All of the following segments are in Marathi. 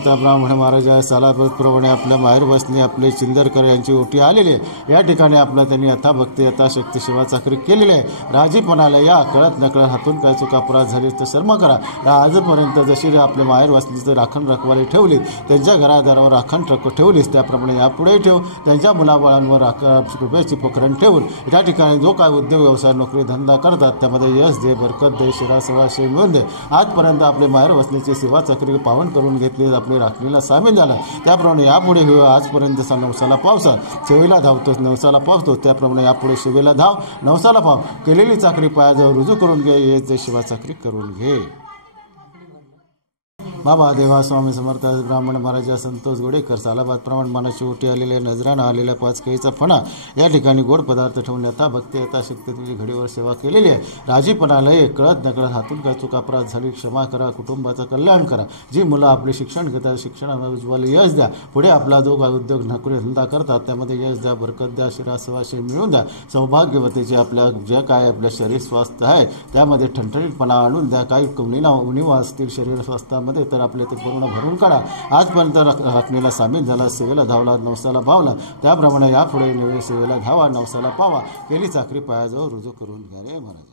प्रताप ब्राह्मण महाराज सालाप्रमाणे आपल्या माहेर बसणे आपले चिंदरकर यांची ओटी आलेली आहे। या ठिकाणी आपलं त्यांनी यथाभक्ती यथाशक्ती सेवा चाकरी केलेली आहे। राजीपणाला या कळत नकळत हातून काय चुका अपराध झाले तर शर्म करा। आजपर्यंत जशी आपल्या माहेर बसणीचं राखण रखवाली ठेवली, त्यांच्या घरादारावर राखण ठेवलीस, त्याप्रमाणे यापुढे ठेव। त्यांच्या मुलाबाळांवर कृपेची पोखरण ठेवून या ठिकाणी जो काय उद्योग व्यवसाय नोकरी धंदा करतात त्यामध्ये यश दे, बरकत दे, शिरासवाशे मिळून दे। आजपर्यंत आपले माहेर बसणीची सेवा चाकरी पावन करून घेतली, आपली राखणीला सामील झाला, त्याप्रमाणे यापुढे आजपर्यंत नवसाला पावसा सेवेला धावतोस, नवसाला पावतो, त्याप्रमाणे यापुढे सेवेला धाव, नवसाला पाव। केलेली चाकरी पायाजवळ रुजू करून घे, ये जे शिवा चाकरी करून घे। बाबा देवा स्वामी समर्थ ब्राह्मण महाराज संतोष गोडेकर सालाबाद प्रमाण मानाची ओटी आलेल्या नजरानं आलेल्या 5 केळीचा फणा या ठिकाणी गोड पदार्थ ठेवून यथाभक्ती यथाशक्ती तुझी घडीवर सेवा केलेली आहे। राजीपणाला कळत नकळत हातून काय चूक अपराध झाली क्षमा करा, कुटुंबाचं कल्याण करा। जी मुलं आपले शिक्षण घेतात शिक्षणाला उज्ज्वल यश द्या, पुढे आपला जो उद्योग नोकरी धंदा करतात त्यामध्ये यश द्या, बरकत द्या, शिरासवाशे मिळून द्या। सौभाग्यवतीचे आपल्या जे काय आपल्या शरीर स्वास्थ्य आहे त्यामध्ये ठणठणीतपणा आणून द्या। काही उणीवा असतील शरीर स्वास्थ्यामध्ये तर आपले ते पूर्ण भरून काढा। आजपर्यंत राखणीला सामील झाला, सेवेला धावला, नवसाला पावला, त्याप्रमाणे यापुढे नवे सेवेला धावा, नवसाला पावा। केली चाकरी पायाजवळ रुजू करून घ्या रे महाराज।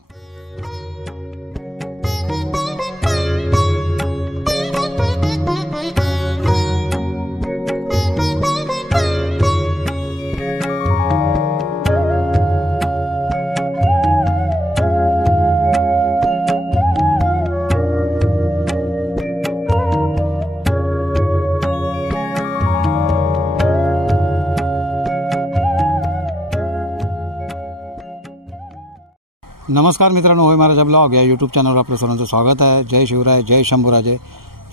नमस्कार मित्रांनो, होय महाराजा ब्लॉग या यूट्यूब चॅनलवर आपलं सर्वांचं स्वागत आहे। जय शिवराय, जय शंभूराजे,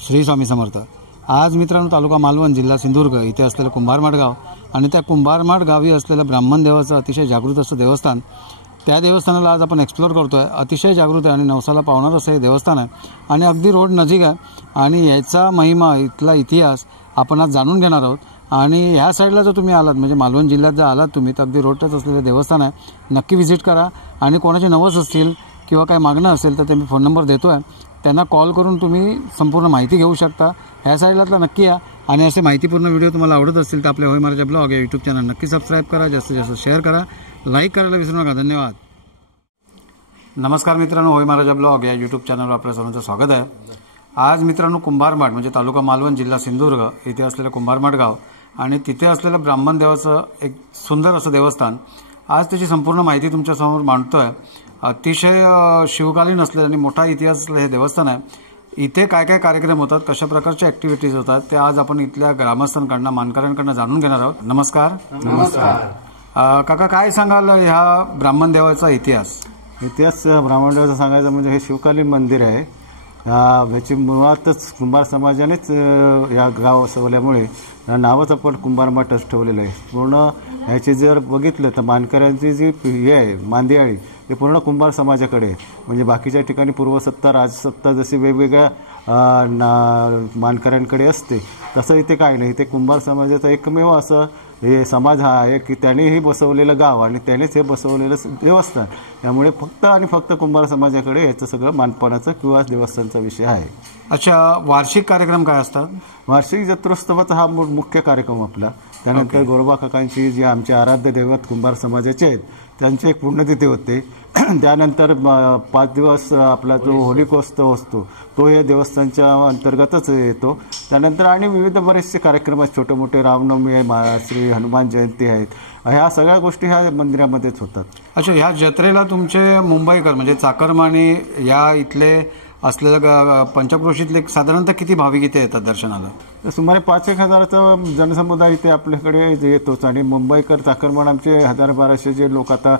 श्री स्वामी समर्थ। आज मित्रांनो तालुका मालवण, जिल्हा सिंधुदुर्ग इथे असलेलं कुंभारमाठ गाव आणि त्या कुंभारमाठ गावी असलेलं ब्राह्मण देवाचं अतिशय जागृत असं देवस्थान, त्या देवस्थानाला आज आपण एक्सप्लोर करतो आहे। अतिशय जागृत आहे आणि नवसाला पावणारं असं हे देवस्थान आहे आणि अगदी रोड नजीक आहे आणि याचा महिमा, इथला इतिहास आपण आज जाणून घेणार आहोत। आणि ह्या साईडला जर तुम्ही आलात म्हणजे मालवण जिल्ह्यात जर आलात तुम्ही तर अगदी रोडच असलेले देवस्थान आहे, नक्की व्हिजिट करा। आणि कोणाचे नवस असतील किंवा काय मागणं असेल तर ते मी फोन नंबर देतो आहे, त्यांना कॉल करून तुम्ही संपूर्ण माहिती घेऊ शकता। ह्या साईडला नक्की या आणि असे माहितीपूर्ण व्हिडिओ तुम्हाला आवडत असतील तर आपल्या होय महाराजा ब्लॉग या यूट्यूब चॅनल नक्की सबस्क्राईब करा, जास्तीत जास्त शेअर करा, लाईक करायला विसरू नका। धन्यवाद। नमस्कार मित्रांनो, होय महाराजा ब्लॉग या यूट्यूब चॅनलवर आपल्या सर्वांचं स्वागत आहे। आज मित्रांनो कुंभारमाठ म्हणजे तालुका मालवण, जिल्हा सिंधुदुर्ग इथे असलेलं कुंभारमाठ गाव आणि तिथे असलेलं ब्राह्मण देवाचं एक सुंदर असं देवस्थान, आज त्याची संपूर्ण माहिती तुमच्यासमोर मांडतोय। अतिशय शिवकालीन असलेलं आणि मोठा इतिहास असलेलं हे देवस्थान आहे। इथे काय काय कार्यक्रम होतात, कशा प्रकारच्या ॲक्टिव्हिटीज होतात ते आज आपण इथल्या ग्रामस्थांकडनं, मानकऱ्यांकडनं जाणून घेणार आहोत। नमस्कार। नमस्कार काका, काय सांगाल ह्या ब्राह्मण देवाचा इतिहास? ब्राह्मण देवाचं सांगायचं म्हणजे हे शिवकालीन मंदिर आहे। ह्याची मुळातच कुंभार समाजानेच या गाव वसवल्यामुळे नावच आपण कुंभारमाठच ठेवलेलं आहे। पूर्ण ह्याची जर बघितलं तर मानकऱ्यांची जी हे आहे मांदियाळी हे पूर्ण कुंभार समाजाकडे आहे। म्हणजे बाकीच्या ठिकाणी पूर्वसत्ता राजसत्ता जशी वेगवेगळ्या मानकऱ्यांकडे असते तसं इथे काही नाही। इथे कुंभार समाजाचं एकमेव असं हे समाज हा आहे की त्यानेही बसवलेलं गाव आणि त्यानेच हे बसवलेलं देवस्थान, त्यामुळे फक्त आणि फक्त कुंभार समाजाकडे याचं सगळं मानपानाचं किंवा देवस्थानचा विषय आहे। अच्छा, वार्षिक कार्यक्रम काय असतात? वार्षिक जत्रोत्सवाचा हा मुख्य कार्यक्रम आपला। त्यानंतर गोरोबा काकांची जी आमचे आराध्य दैवत कुंभार समाजाचे आहेत त्यांचे एक पुण्यतिथी होते। त्यानंतर 5 दिवस आपला जो होलिकोत्सव असतो तो या देवस्थानच्या अंतर्गतच येतो। त्यानंतर आणि विविध बरेचसे कार्यक्रम आहेत, छोटे मोठे रामनवमी आहे, श्री हनुमान जयंती आहेत, ह्या सगळ्या गोष्टी ह्या मंदिरामध्येच होतात। अच्छा, ह्या जत्रेला तुमचे मुंबईकर म्हणजे चाकरमानी या इथले असलेलं पंचक्रोशीतले साधारणतः किती भाविक इथे येतात दर्शनाला? सुमारे 5-1 हजाराचा जनसमुदाय इथे आपल्याकडे येतोच आणि मुंबईकर चाकरमाण आमचे 1000-1200 जे लोक आता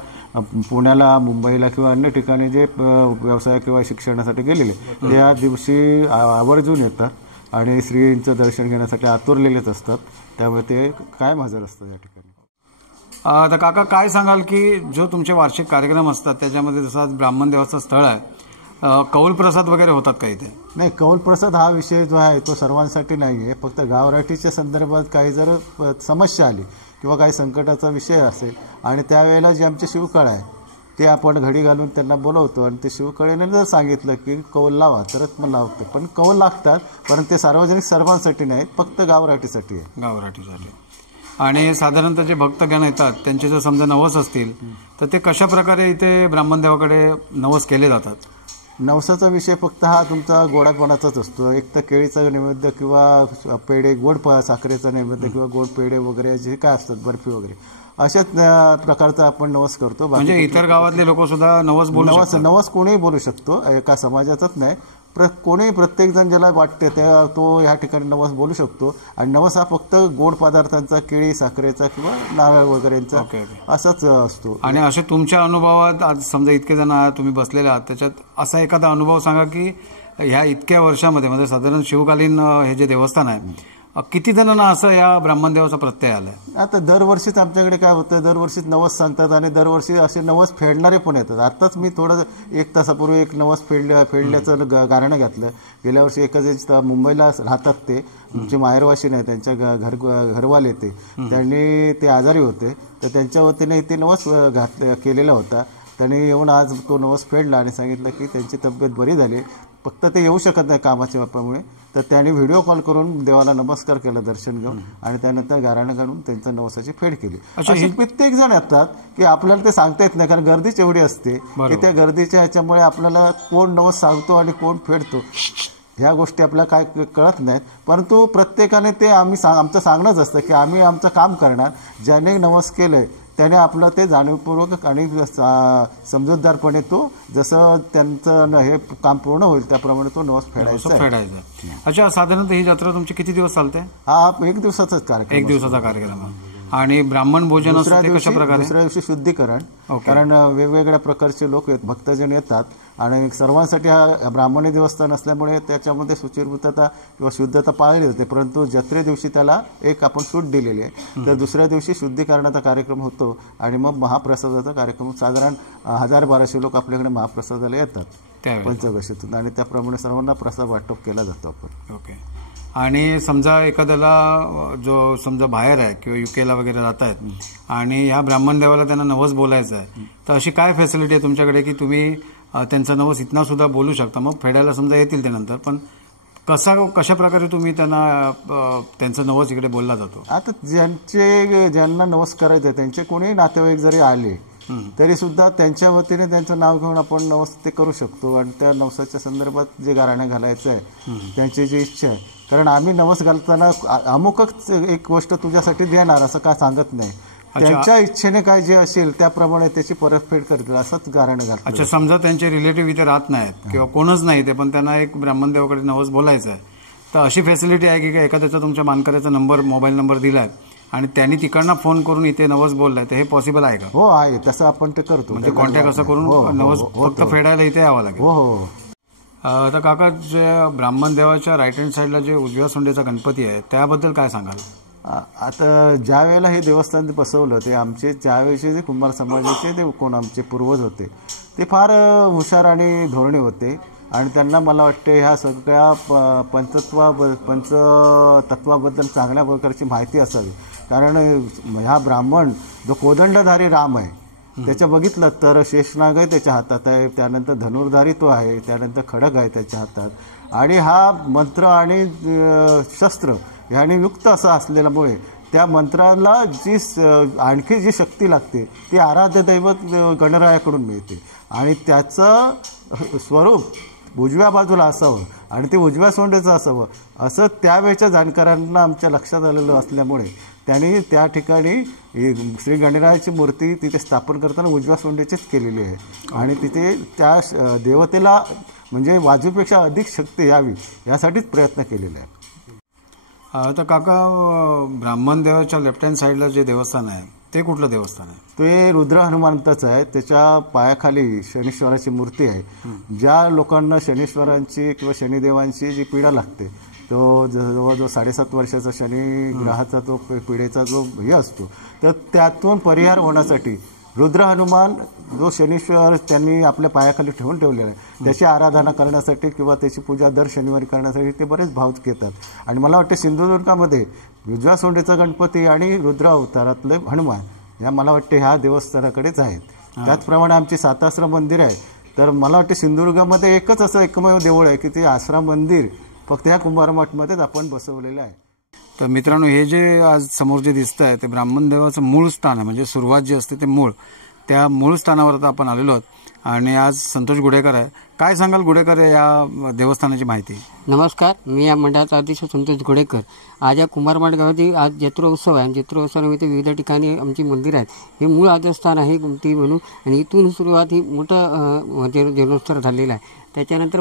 पुण्याला, मुंबईला किंवा अन्य ठिकाणी जे व्यवसाय किंवा शिक्षणासाठी गेलेले ते या दिवशी आवर्जून येतात आणि श्रींचं दर्शन घेण्यासाठी आतुरलेलेच असतात, त्यामुळे ते कायम हजर असतात या ठिकाणी। तर काका, काय सांगाल की जो तुमचे वार्षिक कार्यक्रम असतात त्याच्यामध्ये जसं ब्राह्मण देवाचं स्थळ आहे, कौल प्रसाद वगैरे होतात का इथे? नाही, कौल प्रसाद हा विषय जो आहे तो सर्वांसाठी नाही आहे। फक्त गावराटीच्या संदर्भात काही जर समस्या आली किंवा काही संकटाचा विषय असेल आणि त्यावेळेला जी आमची शिवकाळ आहे ते आपण घडी घालून त्यांना बोलवतो आणि ते शिवकळेने जर सांगितलं की कौल लावा तरच मग लावतो. पण कौल लागतात, पण ते सार्वजनिक सर्वांसाठी नाहीत, फक्त गावराटीसाठी आहे. गावराटीसाठी. आणि साधारणतः जे भक्तगण येतात त्यांचे जर समजा नवस असतील तर ते कशा प्रकारे इथे ब्राह्मणदेवाकडे नवस केले जातात? नवसाचा विषय फक्त हा तुमचा गोडापणाचाच असतो. एक तर केळीचा नैवेद्य किंवा पेढे, गोड साखरेचा नैवेद्य किंवा गोड पेढे वगैरे जे काय असतात, बर्फी वगैरे अशाच प्रकारचा आपण नवस करतो. म्हणजे इतर गावातले लोक सुद्धा नवस बोलू नवस कोणीही बोलू शकतो, एका समाजाचाच नाही. कोणी प्रत्येक जण ज्याला वाटते त्या तो ह्या ठिकाणी नवस बोलू शकतो. आणि नवस हा फक्त गोड पदार्थांचा, केळी साखरेचा किंवा नारळ वगैरेंचा असाच असतो. आणि असे तुमच्या अनुभवात आज समजा इतके जण आहात, तुम्ही बसलेले आहात, त्याच्यात असा एखादा अनुभव सांगा की ह्या इतक्या वर्षामध्ये म्हणजे साधारण शिवकालीन हे जे देवस्थान आहे किती जणांना असं या ब्राह्मणदेवाचा प्रत्यय आलाय? आता दरवर्षीच आमच्याकडे काय होतं, दरवर्षीच नवस सांगतात आणि दरवर्षी असे नवस फेडणारे पण येतात. आताच मी थोडं 1 तासापूर्वी एक नवस फेडल्याचं गारणं घातलं. गेल्या वर्षी एकच मुंबईला राहतात, ते तुमचे माहेरवाशी नाही, त्यांच्या घरवाले त्यांनी ते आजारी होते, तर त्यांच्या वतीने इथे नवस केलेला होता. त्यांनी येऊन आज तो नवस फेडला आणि सांगितलं की त्यांची तब्येत बरी झाली, फक्त ते येऊ शकत नाही कामाच्या बापामुळे. तर त्यांनी व्हिडिओ कॉल करून देवाला नमस्कार केला दर्शन घेऊन आणि त्यानंतर गाराणं काढून त्यांच्या नवसाची फेड केली. असे प्रत्येक जण येतात की आपल्याला ते सांगता येत नाही, कारण गर्दीच एवढी असते की त्या गर्दीच्या ह्याच्यामुळे आपल्याला कोण नवस सांगतो आणि कोण फेडतो ह्या गोष्टी आपल्याला काय कळत नाहीत. परंतु प्रत्येकाने ते आमचं सांगणंच असतं की आम्ही आमचं काम करणार. ज्याने नवस केलंय त्याने आपलं ते जाणीवपूर्वक आणि समजूतदारपणे तो जसं त्यांचं हे काम पूर्ण होईल त्याप्रमाणे तो नवस फेडायचा. अच्छा, साधारणतः ही जत्रा तुमची किती दिवस चालते? हा 1 दिवसाचाच कार्यक्रम. 1 दिवसाचा कार्यक्रम. आणि ब्राह्मण भोजन कशा प्रकारे? दुसऱ्या दिवशी शुद्धीकरण, कारण वेगवेगळ्या प्रकारचे लोक भक्तजन येतात आणि सर्वांसाठी हा ब्राह्मणी देवस्थान असल्यामुळे त्याच्यामध्ये शुचिर्भूतता किंवा शुद्धता पाळली जाते. परंतु जत्रे दिवशी त्याला एक आपण सूट दिलेली आहे. तर दुसऱ्या दिवशी शुद्धीकरणाचा कार्यक्रम होतो आणि मग महाप्रसादाचा कार्यक्रम. साधारण 1000-1200 लोक आपल्याकडे महाप्रसादाला येतात पंचगशीतून आणि त्याप्रमाणे सर्वांना प्रसाद वाटप केला जातो आपण. ओके. आणि समजा एखाद्याला जो समजा बाहेर आहे किंवा युकेला वगैरे राहत आहेत आणि ह्या ब्राह्मण देवाला त्यांना नवस बोलायचं आहे, तर अशी काय फॅसिलिटी आहे तुमच्याकडे की तुम्ही त्यांचा नवस इथना सुद्धा बोलू शकता? मग फेडायला समजा येतील ते नंतर, पण कशा प्रकारे तुम्ही त्यांचा नवस इकडे बोलला जातो? आता ज्यांना नवस करायचं आहे त्यांचे कोणीही नातेवाईक जरी आले तरी सुद्धा त्यांच्या वतीने त्यांचं नाव घेऊन आपण नवस ते करू शकतो. आणि त्या नवसाच्या संदर्भात जे गाराणं घालायचं आहे त्यांची जी इच्छा आहे, कारण आम्ही नवस घालताना अमुकच एक गोष्ट तुझ्यासाठी देणार असं काय सांगत नाही. त्यांच्या इच्छेने काय जे असेल त्याप्रमाणे त्याची परतफेड करतील असंच गाराणं घालतात. अच्छा, समजा त्यांचे रिलेटिव्ह इथे राहत नाहीत किंवा कोणच नाही ते, पण त्यांना एक ब्राह्मण देवाकडे नवस बोलायचं आहे, तर अशी फॅसिलिटी आहे की एखाद्याचा तुमच्या मानकऱ्याचा नंबर, मोबाईल नंबर दिलाय आणि त्यांनी तिकडनं फोन करून इथे नवस बोललाय, तर हे पॉसिबल आहे का? हो आहे, तसं आपण ते करतो. म्हणजे कॉन्टॅक्ट असं करून नवस फक्त फेडायला इथे यावं लागेल? हो हो. तर काका, जे ब्राह्मण देवाच्या राईट हँड साईडला जे उजव्या सोंडेचा गणपती आहे त्याबद्दल काय सांगाल? आता ज्या वेळेला हे देवस्थान बसवलं ते आमचे ज्यावेळेचे जे कुंभार समाजाचे ते कोण आमचे पूर्वज होते ते फार हुशार आणि धोरणे होते आणि त्यांना मला वाटते ह्या सगळ्या पंचतत्वाबद्दल चांगल्या प्रकारची माहिती असावी. कारण ह्या ब्राह्मण जो कोदंडधारी राम आहे त्याच्या बघितलं तर शेषनाग आहे त्याच्या हातात आहे, त्यानंतर धनुर्धारी तो आहे, त्यानंतर खडग आहे त्याच्या हातात आणि हा मंत्र आणि शस्त्र ह्याने युक्त असा असलेल्यामुळे त्या मंत्राला आणखी जी शक्ती लागते ती आराध्य दैवत गणरायाकडून मिळते आणि त्याचं स्वरूप उजव्या बाजूला असावं आणि ते उजव्या सोंडेचं असावं असं त्यावेळच्या जाणकारांना आमच्या लक्षात आलेलं असल्यामुळे त्यांनी त्या ठिकाणी श्री गणरायाची मूर्ती तिथे स्थापन करताना उजव्या सोंडेचीच केलेली आहे आणि तिथे त्या देवतेला म्हणजे वाजूपेक्षा अधिक शक्ती यावी यासाठीच प्रयत्न केलेले आहे. तर काका, ब्राह्मण देवाच्या लेफ्ट हँड साईडला जे देवस्थान आहे ते कुठलं देवस्थान आहे? ते रुद्र हनुमंताचं आहे. त्याच्या पायाखाली शनीश्वराची मूर्ती आहे. ज्या लोकांना शनीश्वरांची किंवा शनिदेवांची जी पीडा लागते तो जवळजवळ 7.5 वर्षाचा शनी ग्रहाचा जो पिढेचा जो हे असतो तर त्यातून परिहार होण्यासाठी रुद्र हनुमान जो शनीश्वर त्यांनी आपल्या पायाखाली ठेवलेला आहे त्याची आराधना करण्यासाठी किंवा त्याची पूजा दर शनिवारी करण्यासाठी ते बरेच भाविक येतात. आणि मला वाटते सिंधुदुर्गामध्ये उजव्या सोंडेचा गणपती आणि रुद्र अवतारातले हनुमान या मला वाटते ह्या देवस्थानाकडेच आहेत. त्याचप्रमाणे आमची 7 आश्रम मंदिर आहे. तर मला वाटतं सिंधुदुर्गामध्ये एकच असं एकमेव देऊळ आहे की ते आश्रम मंदिर फक्त ह्या कुंभारमठमध्येच आपण बसवलेलं आहे. तर मित्रांनो, हे जे आज समोर जे दिसतं आहे ते ब्राह्मण देवाचं मूळ स्थान आहे, म्हणजे सुरुवात जी असते ते मूळ, त्या मूळ स्थानावर आता आपण आलेलो आहोत. आणि आज संतोष गुडेकर आहे. काय सांगाल गुडेकर या देवस्थानाची माहिती? नमस्कार, मी या मंडळाचा अध्यक्ष संतोष गुडेकर. आज या कुंभारमाठ गावाची आज जत्रोत्सव आहे. जत्रोत्सवानिमित्त विविध ठिकाणी आमची मंदिर आहेत. हे मूळ आदिस्थान आहे गुमटी म्हणून, आणि इथून सुरुवात ही मोठं जीर्णोत्सव झालेला आहे. त्याच्यानंतर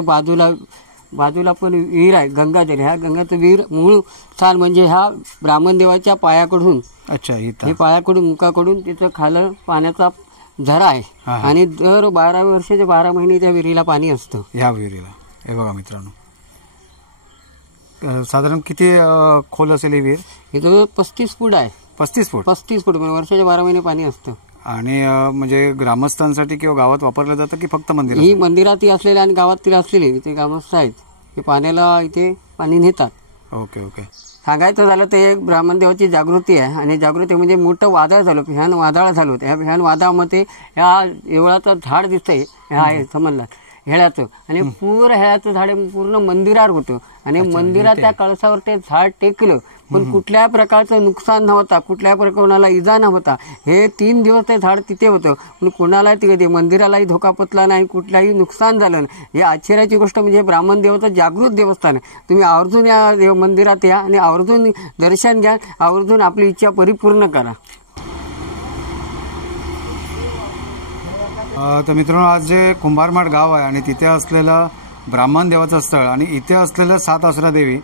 बाजूला पण विहीर आहे गंगाजल. ह्या गंगाचं विहीर मूळ स्थान म्हणजे ह्या ब्राह्मण देवाच्या पायाकडून, अच्छा, हे पायाकडून मुखाकडून तिथं खालं पाण्याचा झरा आहे. आणि दर 12 वर्षाचे 12 महिने त्या विहिरीला पाणी असतं. ह्या विहिरीला हे बघा मित्रांनो, साधारण किती खोल असेल ही विहीर? इथं 35 फूट आहे. 35 फूट? 35 फूट म्हणजे वर्षाचे 12 महिने पाणी असतं. आणि म्हणजे ग्रामस्थांसाठी किंवा गावात वापरलं जातं की फक्त मंदिर? ही मंदिरातही असलेली आणि गावातील असलेले इथे ग्रामस्थ आहेत. हे पाण्याला इथे पाणी नेतात. Okay okay. सांगायचं झालं तर एक ब्राह्मण देवाची जागृती आहे. आणि जागृती म्हणजे मोठं वादळ झालं, भयान वादळ झालं होतं. ह्या भयान वादळामध्ये ह्या एवढाचं झाड दिसतंय, ह्या आहे समजला हेळ्याचं, आणि पूर्ण हेळ्याचं झाड पूर्ण मंदिरावर होतं. आणि मंदिरात त्या कळसावर ते झाड टेकलं, पण कुठल्याही प्रकारचं नुकसान नव्हता, कुठल्याही प्रकारला इजा नव्हता. हे 3 दिवस ते झाड तिथे होतं, पण कोणालाही तिथे मंदिरालाही धोका पतला नाही, कुठलाही नुकसान झालं नाही. ही आश्चर्याची गोष्ट म्हणजे ब्राह्मण देवाचं जागृत देवस्थान आहे. तुम्ही आवर्जून या मंदिरात या आणि आवर्जून दर्शन घ्या, आवर्जून आपली इच्छा परिपूर्ण करा. तर मित्रांनो, आज जे कुंभारमाठ गाव आहे आणि तिथे असलेलं ब्राह्मण देवाचं स्थळ आणि इथे असलेलं 7 आसरा देवी,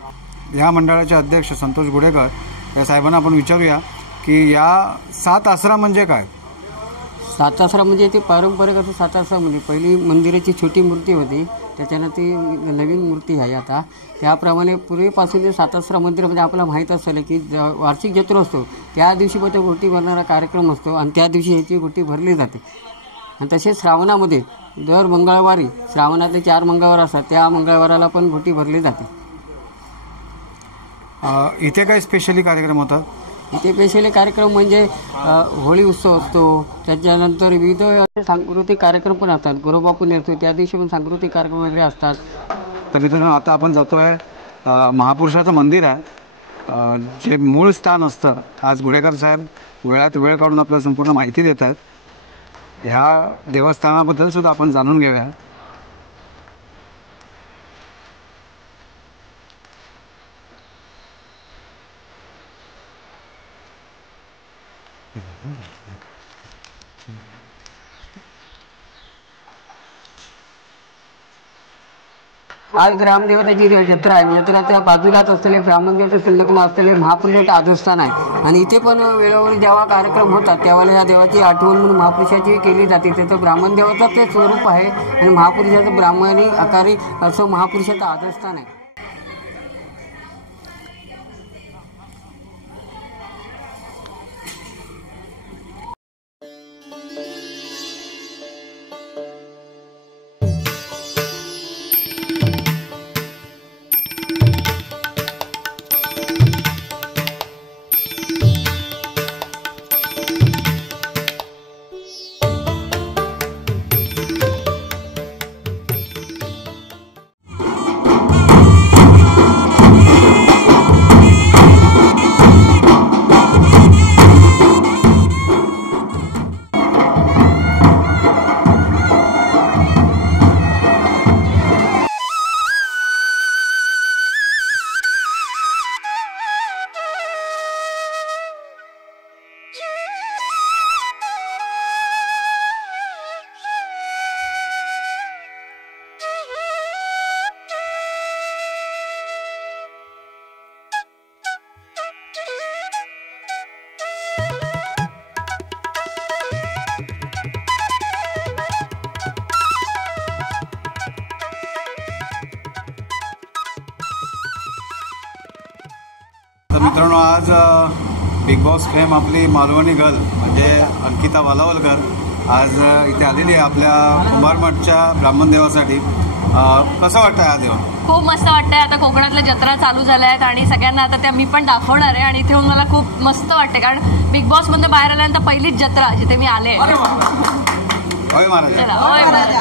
या मंडळाचे अध्यक्ष संतोष गुडेकर या साहेबांना आपण विचारूया की या 7 आसरा म्हणजे काय? 7 आसरा म्हणजे ते पारंपरिक असं 7 आसरा म्हणजे पहिली मंदिराची छोटी मूर्ती होती, त्याच्यानं ती नवीन मूर्ती आहे आता. त्याप्रमाणे पूर्वीपासून ते 7 आसरा मंदिर म्हणजे आपल्याला माहीत असेल की वार्षिक जत्रा असतो त्या दिवशी पण तो घोटी भरणारा कार्यक्रम असतो, आणि त्या दिवशी ह्याची घोटी भरली जाते. आणि तसेच श्रावणामध्ये दर मंगळवारी, श्रावणातले 4 मंगळवार असतात, त्या मंगळवाराला पण घोटी भरली जाते. इथे काही स्पेशली कार्यक्रम होतात? इथे स्पेशली कार्यक्रम म्हणजे होळी उत्सव असतो, त्याच्यानंतर विविध सांस्कृतिक कार्यक्रम पण असतात. गुरुबापून येतो त्या दिवशी पण सांस्कृतिक कार्यक्रम वगैरे असतात. तर मित्रांनो, आता आपण जातो आहे महापुरुषाचं मंदिर आहे, जे मूळ स्थान असतं. आज गुडेकर साहेब वेळात वेळ काढून आपल्याला संपूर्ण माहिती देत आहेत. ह्या देवस्थानाबद्दल सुद्धा आपण जाणून घेऊया. आज ग्रामदेवताची जत्रा आहे. जत्राच्या बाजूलाच असलेले ब्राह्मण देवता संलग्न असलेले महापुरुषाचं आदस्थान आहे. आणि इथे पण वेळोवेळी जेव्हा कार्यक्रम होतात त्यावेळेला या देवाची आठवण म्हणून महापुरुषाची केली जाते. त्याचं ब्राह्मण देवाचं ते स्वरूप आहे, आणि महापुरुषाचं ब्राह्मणी आकारी असं महापुरुषाचं आदस्थान आहे. तर मित्रांनो, आज बिग बॉस फेम आपली मालवणी गर्ल म्हणजे अंकिता वालावलकर आज इथे आलेली आहे आपल्या कुंभारमठच्या ब्राह्मण देवासाठी. कसं वाटतंय हा देव? खूप मस्त वाटतंय. आता कोकणातल्या जत्रा चालू झाल्या आहेत आणि सगळ्यांना आता त्या मी पण दाखवणार आहे. आणि इथे येऊन मला खूप मस्त वाटते, कारण बिग बॉस मधून बाहेर आल्यानंतर पहिलीच जत्रा जिथे मी आले. चला होय महाराज.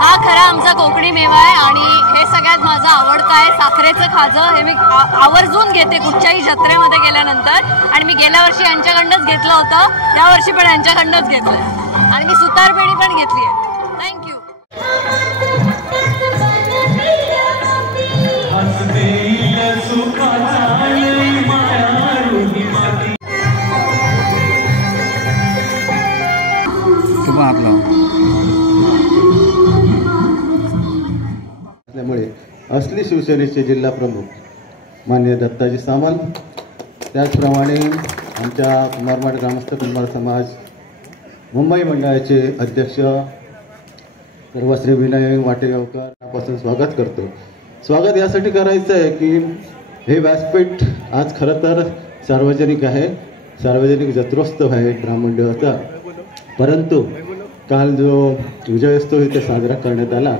हा खरा आमचा कोकणी मेवा आहे आणि हे सगळ्यात माझं आवडतं आहे. साखरेचं खाजं हे मी आवर्जून घेते कुठच्याही जत्रेमध्ये गेल्यानंतर. आणि मी गेल्या वर्षी यांच्याकडनंच घेतलं होतं, त्या वर्षी पण यांच्याकडनंच घेतलंय आणि मी सुतारपेढी पण घेतली आहे. थँक्यू. तू पण हात लाव. त्यामुळे असली शिवसेनेचे जिल्हा प्रमुख माननीय दत्ताजी सामंत, त्याचप्रमाणे आमच्या कुंभारमाड ग्रामस्थ कुंभार समाज मुंबई मंडळाचे अध्यक्ष सर्वश्री विनय वाटेगावकर यापासून स्वागत करतो. स्वागत यासाठी करायचं आहे की हे व्यासपीठ आज खरं तर सार्वजनिक आहे, सार्वजनिक जत्रोत्सव आहे ब्राह्मण देवाचा. परंतु काल जो विजयोत्सव इथे साजरा करण्यात आला,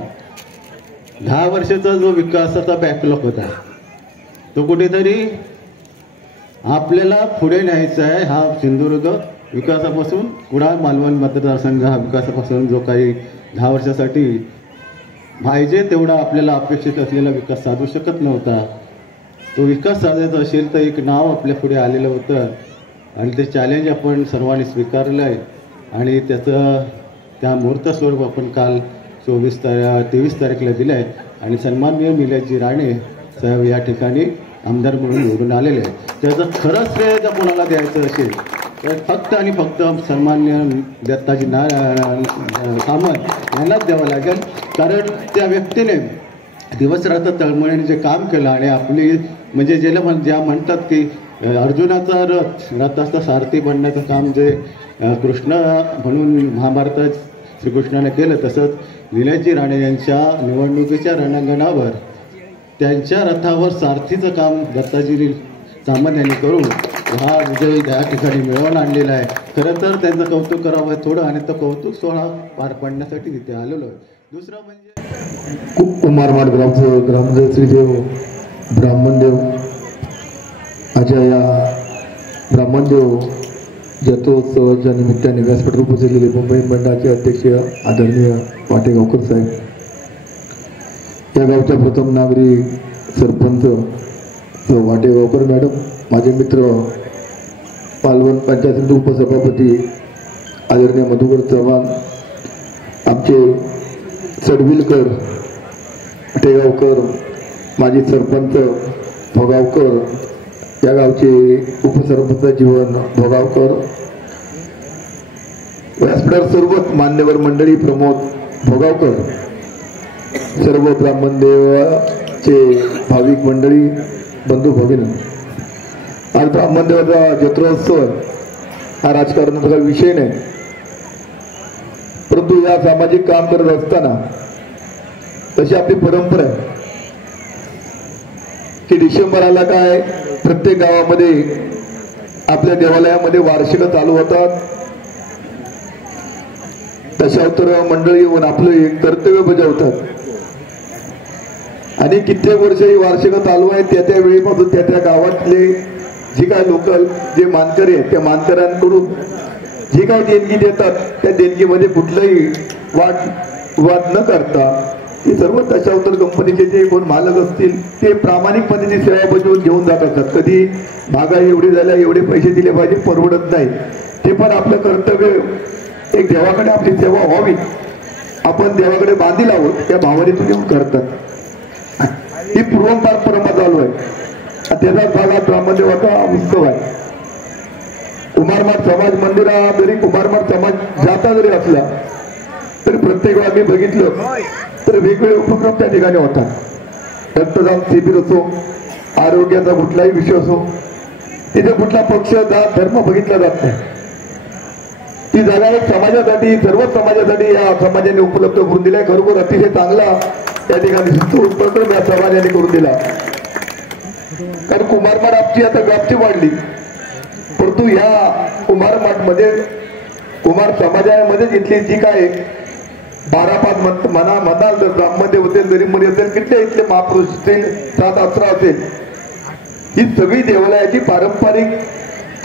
10 वर्षाचा जो विकासाचा बॅकलॉग होता तो कुठेतरी आपल्याला पुढे न्यायचा आहे. हा सिंधुदुर्ग विकासापासून कुडाळ मालवण मतदारसंघ हा विकासापासून जो काही 10 वर्षासाठी पाहिजे तेवढा आपल्याला अपेक्षित असलेला विकास साधू शकत नव्हता. तो विकास साधायचा असेल तर एक नाव आपल्या पुढे आलेलं होतं आणि ते चॅलेंज आपण सर्वांनी स्वीकारलं आहे आणि त्याचं त्या मुहूर्त स्वरूप आपण काल 23 तारखेला दिलं आहे आणि सन्माननीय निलेशजी राणे साहेब या ठिकाणी आमदार म्हणून निवडून आलेले आहे. त्याचं खरं श्रेय जर कोणाला द्यायचं असेल तर फक्त आणि फक्त सन्माननीय दत्ताजी सामंत यांनाच द्यावं लागेल. कारण त्या व्यक्तीने दिवसरात्र तळमळीने जे काम केलं आणि आपली म्हणजे ज्या म्हणतात की अर्जुनाचा रथाचा सारथी बनण्याचं काम जे कृष्ण म्हणून महाभारतात श्रीकृष्णाने केलं, तसंच निलेशजी राणे यांच्या निवडणुकीच्या रणांगणावर त्यांच्या रथावर सारथीचं काम दत्ताजी सामंत यांनी करून हा विजय या ठिकाणी मिळवून आणलेला आहे. खरं तर त्यांचं कौतुक करावं थोडं आणि तो कौतुक सोहळा पार पाडण्यासाठी तिथे आलेलो आहे. दुसरं म्हणजे कुंभारमाड ग्रामदेव श्रीदेव ब्राह्मणदेव अजय या ब्राह्मणदेव जत्रोत्सवाच्या निमित्ताने व्यासपीठावर उपस्थितलेले मुंबई मंडळाचे अध्यक्ष आदरणीय वाटेगावकर साहेब, या गावच्या प्रथम नागरिक सरपंच वाटेगावकर मॅडम, माझे मित्र पालवण पंचायत समिती उपसभापती आदरणीय मधुकर चव्हाण, आमचे सडविलकर वाटेगावकर, माजी सरपंच भोगावकर, या गावचे उपसरपंच जीवन भोगावकर, व्यासपीठावर सर्व मान्यवर मंडळी, प्रमोद भोगावकर, सर्व ब्राह्मण देवाचे भाविक मंडळी, बंधू भगिनी. आज ब्राह्मण देवाचा जत्रोत्सव हा राजकारणाचा काही विषय नाही, परंतु या सामाजिक काम करत असताना तशी आपली परंपरा आहे की डिसेंबराला काय प्रत्येक गावामध्ये आपल्या देवालयामध्ये वार्षिक चालू होतात. दशावतार मंडळी येऊन आपलं एक कर्तव्य बजावतात आणि कित्येक वर्ष ही वार्षिक चालू आहे. त्या वेळीपासून त्या गावातले जी काय लोकल जे मानकरी आहेत त्या मानकऱ्यांकडून जी काय देणगी देतात त्या देणगीमध्ये कुठलंही वाद न करता हे सर्व दशावतार कंपनीचे जे कोण मालक असतील ते प्रामाणिकपणे सेवा बजावून घेऊन जात असतात. कधी महागाई एवढी झाल्या एवढे पैसे दिले पाहिजे परवडत नाही, ते पण आपलं कर्तव्य एक देवाकडे आपली सेवा व्हावी, आपण देवाकडे बांधील आहोत त्या भावनेतून येऊन करतात. ही पूर्वंपार परंपरा चालू आहे. त्याचाच भाग हा ब्राह्मणदेवाचा उत्सव आहे. कुंभारमाड समाज मंदिरात जरी कुंभारमाड समाज जाता जरी असला तरी प्रत्येक वेळा मी बघितलं तर वेगवेगळे उपक्रम त्या ठिकाणी होतात. रक्तदान शिबिर असो, आरोग्याचा कुठलाही विषय असो, तिथे कुठला पक्ष जात धर्म बघितला जात नाही. ती जागा एक समाजासाठी, सर्व समाजासाठी या समाजाने उपलब्ध करून दिलाय. खरोखर अतिशय चांगला त्या ठिकाणी उपक्रम या समाजाने करून दिला. कारण कुंभारमाठ आमची आता व्याप्ती वाढली, परंतु ह्या कुंभारमाठमध्ये कुंभार समाजामध्ये इथली जी काय 12-5 म्हणाल तर ब्राह्मणदेव असेल, गरीबमध्ये असेल, किती इथले महापुरुष असतील, 7-18 असेल, ही सगळी देवालयाची पारंपरिक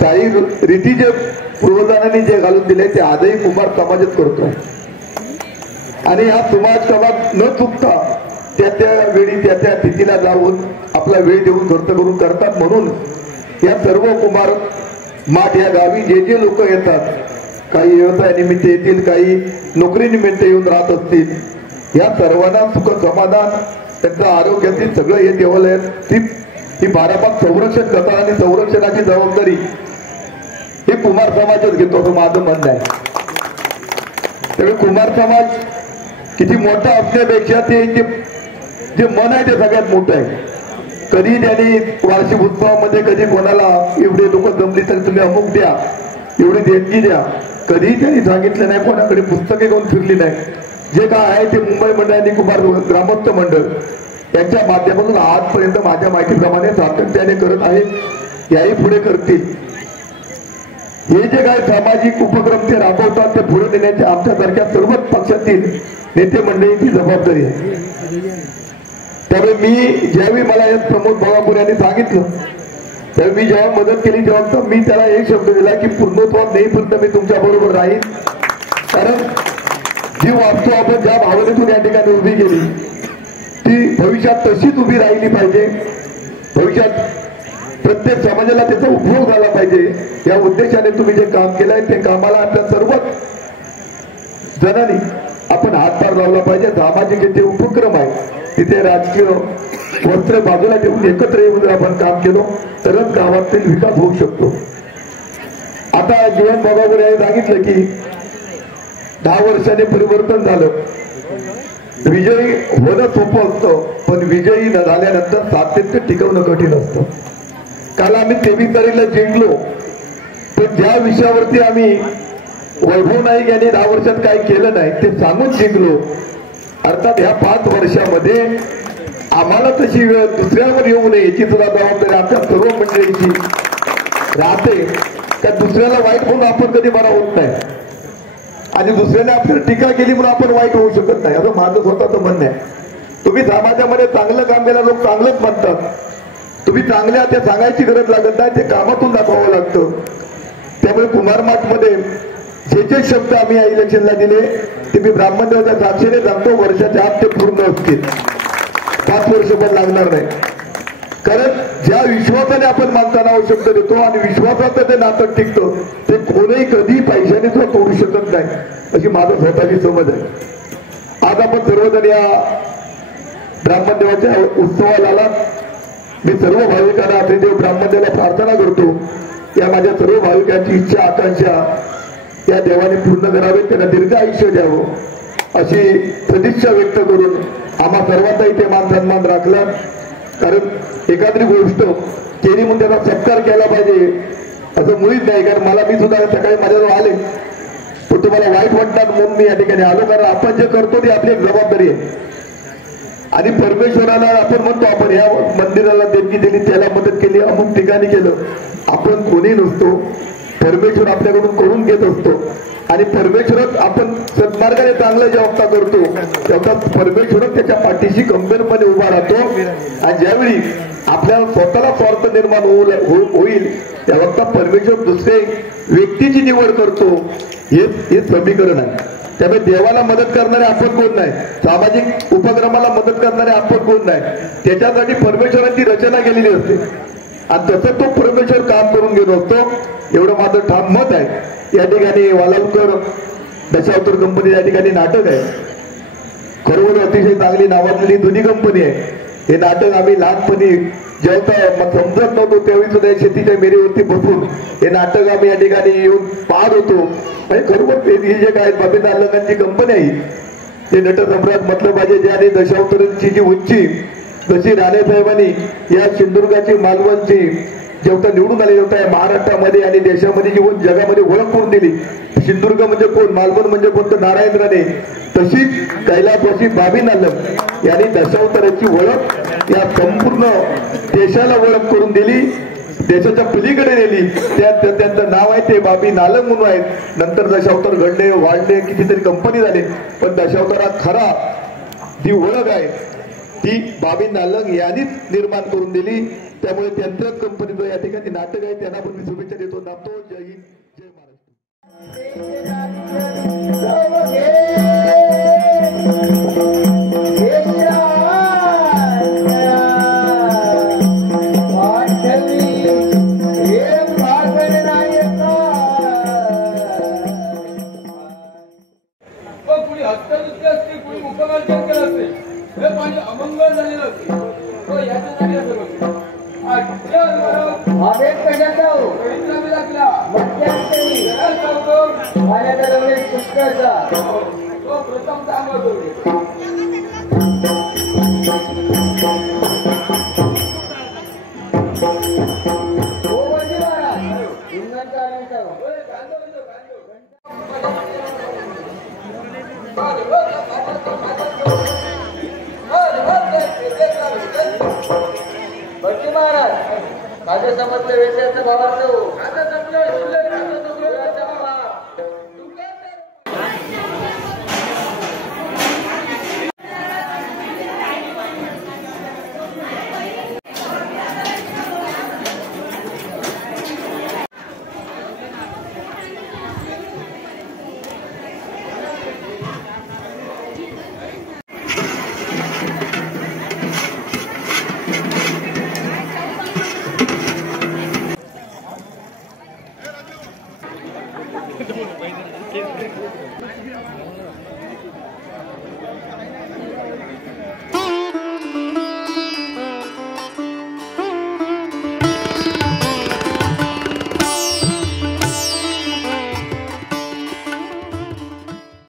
काही रीती जे पूर्वजांनी जे घालून दिले ते आजही कुंभार समाजच करतो. आणि हा समाज समाज न चुकता त्या वेळी त्या तिथीला जाऊन आपला वेळ देऊन खर्च करून करतात. म्हणून या सर्व कुंभार माठ या गावी जे जे लोक येतात, काही व्यवसायानिमित्त येतील, काही नोकरीनिमित्त येऊन राहत असतील, या सर्वांना सुख समाधान त्यांचं आरोग्यातील सगळं हे देवालयात ही 12 संरक्षण करतात. आणि संरक्षणाची जबाबदारी हे कुंभार समाजच घेतो असं माझं म्हणणं आहे. त्यामुळे कुंभार समाज किती मोठा असण्यापेक्षा ते जे मन आहे ते सगळ्यात मोठं आहे. कधी त्यांनी वार्षिक उत्सवामध्ये कधी कोणाला एवढे लोक जमली तर तुम्ही अमुक द्या, एवढी देणगी द्या, कधी त्यांनी सांगितलं नाही, कोणाकडे पुस्तके घेऊन फिरली नाही. जे काय आहे ते मुंबई मंडळ आणि कुंभार ग्रामस्थ मंडळ यांच्या माध्यमातून आजपर्यंत माझ्या माहितीप्रमाणे सातत्याने करत आहेत, याही पुढे करतील. हे जे काय सामाजिक उपक्रम ते राबवतात ते पुढे नेण्याची आमच्यासारख्या सर्वच पक्षातील नेते मंडळींची जबाबदारी आहे. त्यामुळे मी ज्यावेळी मला या प्रमोद भावापुरे यांनी सांगितलं, तर मी जेव्हा मदत केली तेव्हा मी त्याला एक शब्द दिला की पूर्णत्वात नेईपर्यंत मी तुमच्या बरोबर राहील. कारण जी वास्तू आपण ज्या भावनेतून या ठिकाणी उभी केली ती भविष्यात तशीच उभी राहिली पाहिजे. भविष्यात प्रत्येक समाजाला त्याचा उपयोग झाला पाहिजे. या उद्देशाने तुम्ही जे काम केलंय ते कामाला आपल्या सर्वच जणांनी आपण हातभार लावला पाहिजे. सामाजिक जे उपक्रम आहे तिथे राजकीय वस्त्र बाजूला ठेवून एकत्र येऊन जर आपण काम केलं तरच गावातील विकास होऊ शकतो. आता जीवन बाबावर यांनी सांगितलं की 10 वर्षाने परिवर्तन झालं. विजयी होणं सोपं असतं, पण विजयी न झाल्यानंतर सातत्य टिकवणं कठीण असतं. काल आम्ही 23 तारीखला जिंकलो, पण ज्या विषयावरती आम्ही वैभव नाईक यांनी 10 वर्षात काय केलं नाही ते सांगून जिंकलो. अर्थात ह्या 5 वर्षामध्ये आम्हाला तशी वेळ दुसऱ्यावर येऊ नये याची सुद्धा जबाबदारी आमच्या सर्व मंडळीची राहते. का दुसऱ्याला वाईट म्हणून आपण कधी बरा होत नाही आणि दुसऱ्याने आपल्याला टीका केली म्हणून आपण वाईट होऊ शकत नाही, असं माझं स्वतःचं म्हणणं आहे. तुम्ही समाजामध्ये चांगलं काम केलं लोक चांगलंच म्हणतात. तुम्ही चांगल्या ते सांगायची गरज लागत नाही, ते कामातून दाखवावं लागतं. त्यामुळे कुंभारमाठमध्ये जे जे शब्द आम्ही या इलेक्शनला दिले ते मी ब्राह्मणदेवाच्या साक्षीने सांगतो, वर्षाच्या आत ते पूर्ण असतील. 5 वर्ष पण लागणार नाही. कारण ज्या विश्वासाने आपण माणसांना शब्द देतो आणि विश्वासाचं ते नातं टिकतं ते कोणीही कधी पैशाने सुद्धा तोडू शकत नाही, अशी माझं स्वतःची समज आहे. आज आपण सर्वजण या ब्राह्मणदेवाच्या उत्सवाला आला. मी सर्व भाविकांना देव ब्राह्मणदेवाला प्रार्थना करतो, या माझ्या सर्व भाविकांची इच्छा आकांक्षा या देवाने पूर्ण करावे, त्यांना दीर्घ आयुष्य द्यावं अशी सदिच्छा व्यक्त करून आम्हा सर्वांचा इथे मान सन्मान राखला. कारण एखादी गोष्ट केली म्हणून त्याचा सत्कार केला पाहिजे असं मुळीच नाही. कारण मी सुद्धा सकाळी माझ्याजवळ आले, पण तुम्हाला वाईट वाटणार म्हणून मी या ठिकाणी आलो. कारण आपण जे करतो ती आपली एक जबाबदारी आहे. आणि परमेश्वराला आपण म्हणतो आपण या मंदिराला देणगी दिली, त्याला मदत केली, अमुक ठिकाणी केलं. आपण कोणी नसतो, परमेश्वर आपल्याकडून करून घेत असतो. आणि परमेश्वरच आपण सन्मार्गाने चांगलं जेव्हा करतो तेव्हा परमेश्वरच त्याच्या पाठीशी गंभीरपणे उभा राहतो. आणि ज्यावेळी आपल्याला स्वतःला स्वार्थ निर्माण होईल तेव्हा परमेश्वर दुसरे व्यक्तीची निवड करतो. हे समीकरण आहे. त्यामुळे देवाला मदत करणारे आपण कोण नाही, सामाजिक उपक्रमाला मदत करणारे आपण कोण नाही. त्याच्यासाठी परमेश्वरांची रचना केलेली असते आणि तसं तो परमेश्वर काम करून घेत असतो. एवढं माझं ठाम मत आहे. या ठिकाणी वालावकर दशावतार कंपनी या ठिकाणी नाटक आहे. खरोखर अतिशय चांगली नावाजलेली जुनी कंपनी आहे. हे नाटक आम्ही लहानपणी जेव्हा समजत नव्हतो त्यावेळी सुद्धा शेतीच्या मेरीवरती बसून हे नाटक आम्ही या ठिकाणी येऊन पाहत होतो. आणि खरोखर हे जे काय बाबीदार लोकांची कंपनी आहे ते नटसम्राट म्हटलं पाहिजे. ज्याने दशावतारांची जी उंची जशी राणेसाहेबांनी या सिंधुदुर्गाची मालवणची जेव्हा निवडून आले जेव्हा या महाराष्ट्रामध्ये आणि देशामध्ये जीवन जगामध्ये ओळख करून दिली. सिंधुदुर्ग म्हणजे कोण, मालवण म्हणजे कोण तर नारायण राणे, तशीच कैलासवासी बाबी नालम यांनी दशावताराची ओळख या संपूर्ण देशाला ओळख करून दिली, देशाच्या पलीकडे नेली. त्यांचं नाव आहे ते बाबी नालंग म्हणून आहेत. नंतर दशावतार घडले, वाढले, कितीतरी कंपनी झाले, पण दशावतारात खरा जी ओळख आहे ती बाबी नालंग यांनीच निर्माण करून दिली. त्यामुळे त्यांच्याच कंपनीचं या ठिकाणी नाटक आहे, त्यांना पण मी शुभेच्छा देतो. नातो जय हिंद, जय कुणी हस्तदुसरी असते, कुणी मुखमार्जन केलं असते, हे पाणी अमंगल झालेलं असते. याच्यासाठी असं बघतो अनेक कशाचा हो परिश्रमी लागला मध्यांतरी माझ्या रमेश पुष्कळचा तो प्रथम सांगतो. हो म्हणजे महाराज इंग्लंडचा आनंद भटजी महाराज माझं समजलं वेळेचं भावाचं